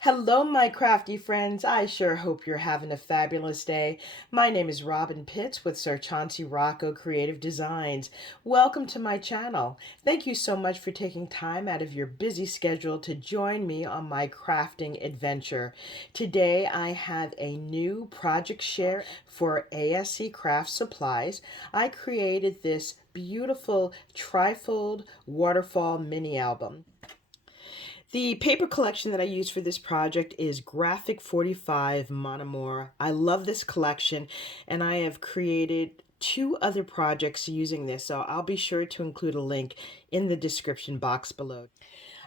Hello, my crafty friends. I sure hope you're having a fabulous day. My name is Robyn Pitts with Sir Chauncey Rocco Creative Designs. Welcome to my channel. Thank you so much for taking time out of your busy schedule to join me on my crafting adventure. Today I have a new project share for ASC Craft Supplies. I created this beautiful Trifold Waterfall mini album. The paper collection that I use for this project is Graphic 45 Amour. I love this collection, and I have created 2 other projects using this, so I'll be sure to include a link in the description box below.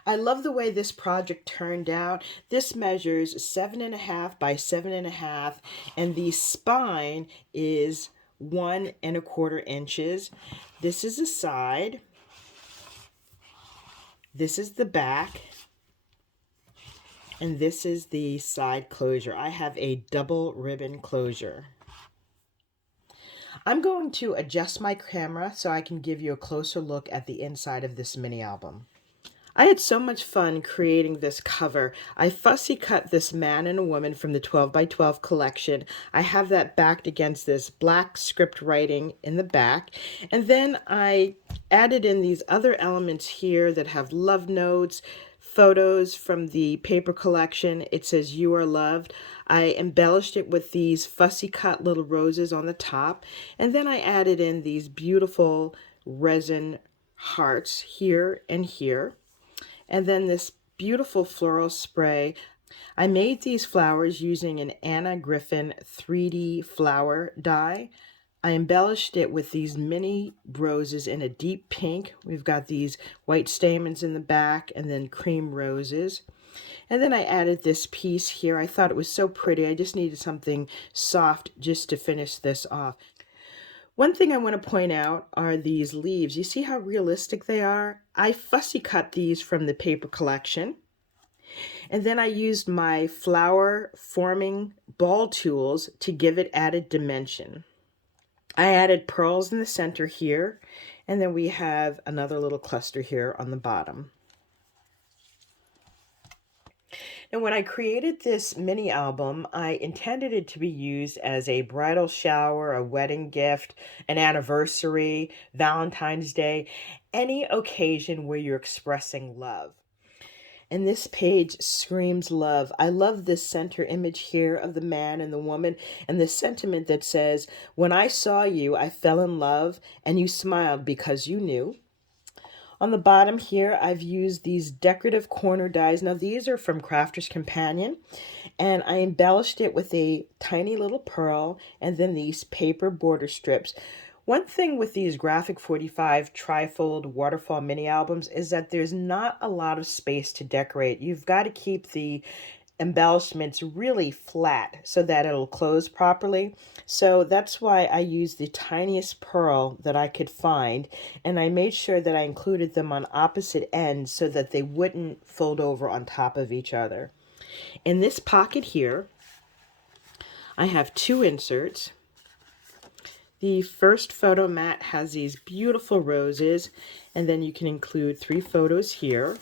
I love the way this project turned out. This measures 7.5 by 7.5, and the spine is 1.25 inches. This is the side. This is the back. And this is the side closure. I have a double ribbon closure. I'm going to adjust my camera so I can give you a closer look at the inside of this mini album. I had so much fun creating this cover. I fussy cut this man and a woman from the 12 by 12 collection. I have that backed against this black script writing in the back. And then I added in these other elements here that have love notes, photos from the paper collection. It says "You are loved." I embellished it with these fussy cut little roses on the top, and then I added in these beautiful resin hearts here and here, and then this beautiful floral spray. I made these flowers using an Anna Griffin 3D flower die. I embellished it with these mini roses in a deep pink. We've got these white stamens in the back and then cream roses. And then I added this piece here. I thought it was so pretty. I just needed something soft just to finish this off. One thing I want to point out are these leaves. You see how realistic they are? I fussy cut these from the paper collection. And then I used my flower forming ball tools to give it added dimension. I added pearls in the center here, and then we have another little cluster here on the bottom. And when I created this mini album, I intended it to be used as a bridal shower, a wedding gift, an anniversary, Valentine's Day, any occasion where you're expressing love. And this page screams love. I love this center image here of the man and the woman and the sentiment that says, "When I saw you, I fell in love and you smiled because you knew." On the bottom here, I've used these decorative corner dies. Now these are from Crafter's Companion, and I embellished it with a tiny little pearl and then these paper border strips. One thing with these Graphic 45 Trifold Waterfall mini albums is that there's not a lot of space to decorate. You've got to keep the embellishments really flat so that it'll close properly. So that's why I used the tiniest pearl that I could find, and I made sure that I included them on opposite ends so that they wouldn't fold over on top of each other. In this pocket here, I have 2 inserts. The first photo mat has these beautiful roses, and then you can include 3 photos here.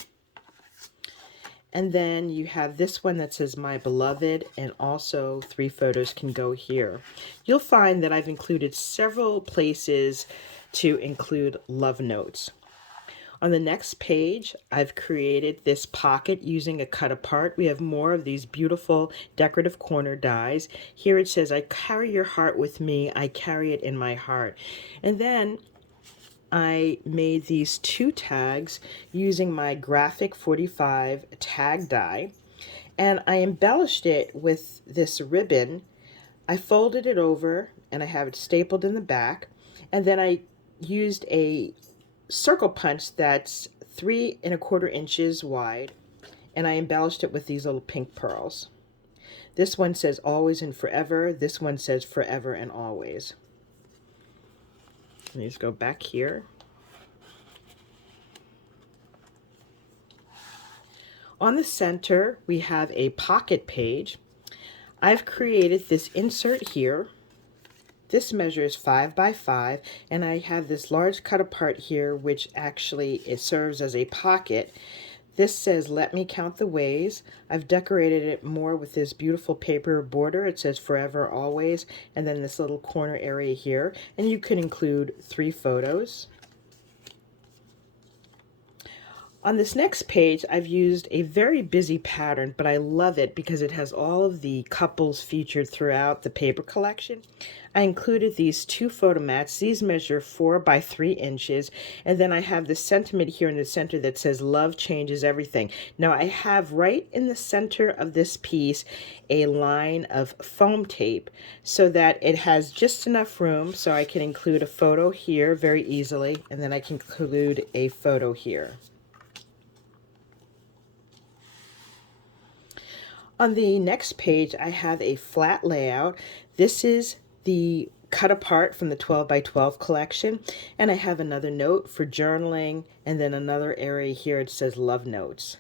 And then you have this one that says "My Beloved," and also 3 photos can go here. You'll find that I've included several places to include love notes. On the next page, I've created this pocket using a cut apart. We have more of these beautiful decorative corner dies. Here it says, "I carry your heart with me, I carry it in my heart." And then I made these 2 tags using my Graphic 45 tag die, and I embellished it with this ribbon. I folded it over and I have it stapled in the back, and then I used a circle punch that's 3.25 inches wide, and I embellished it with these little pink pearls. This one says "Always and Forever." This one says "Forever and Always." And these go back here. On the center, we have a pocket page. I've created this insert here. This measures 5 by 5, and I have this large cut apart here, which actually it serves as a pocket. This says, "Let me count the ways." I've decorated it more with this beautiful paper border. It says "Forever, Always," and then this little corner area here, and you can include 3 photos. On this next page, I've used a very busy pattern, but I love it because it has all of the couples featured throughout the paper collection. I included these 2 photo mats. These measure 4 by 3 inches, and then I have the sentiment here in the center that says "Love changes everything." Now I have right in the center of this piece a line of foam tape so that it has just enough room so I can include a photo here very easily, and then I can include a photo here. On the next page, I have a flat layout. This is the cut apart from the 12 by 12 collection, and I have another note for journaling, and then another area here it says "Love Notes."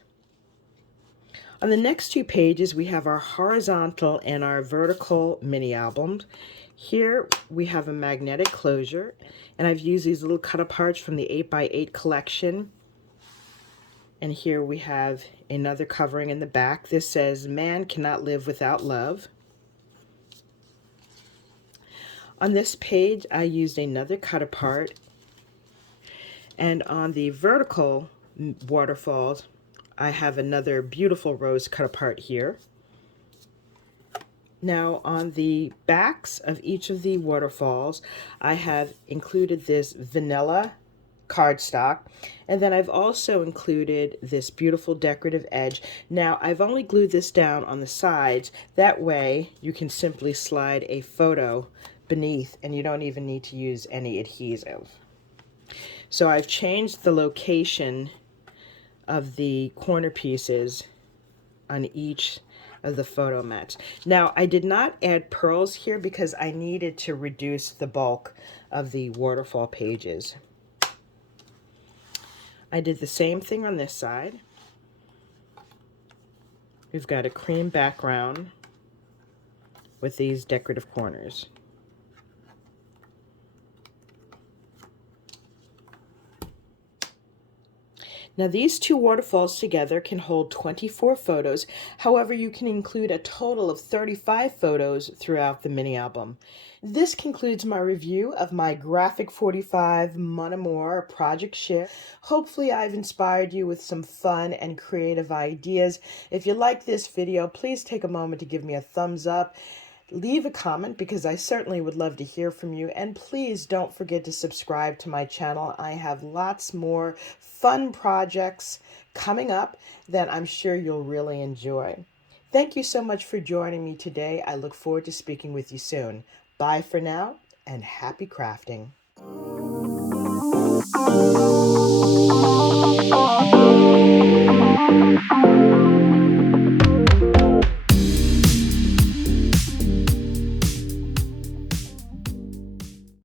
On the next 2 pages, we have our horizontal and our vertical mini albums. Here we have a magnetic closure, and I've used these little cut aparts from the 8 by 8 collection. And here we have another covering in the back. This says "Man cannot live without love." On this page, I used another cut apart. And on the vertical waterfalls, I have another beautiful rose cut apart here. Now on the backs of each of the waterfalls, I have included this vanilla cardstock, and then I've also included this beautiful decorative edge. Now I've only glued this down on the sides. That way you can simply slide a photo beneath and you don't even need to use any adhesive. So I've changed the location of the corner pieces on each of the photo mats. Now I did not add pearls here because I needed to reduce the bulk of the waterfall pages. I did the same thing on this side. We've got a cream background with these decorative corners. Now these 2 waterfalls together can hold 24 photos. However, you can include a total of 35 photos throughout the mini album. This concludes my review of my Graphic 45 Amour project share. Hopefully I've inspired you with some fun and creative ideas. If you like this video, please take a moment to give me a thumbs up. Leave a comment because I certainly would love to hear from you, and please don't forget to subscribe to my channel. I have lots more fun projects coming up that I'm sure you'll really enjoy. Thank you so much for joining me today. I look forward to speaking with you soon. Bye for now, and happy crafting.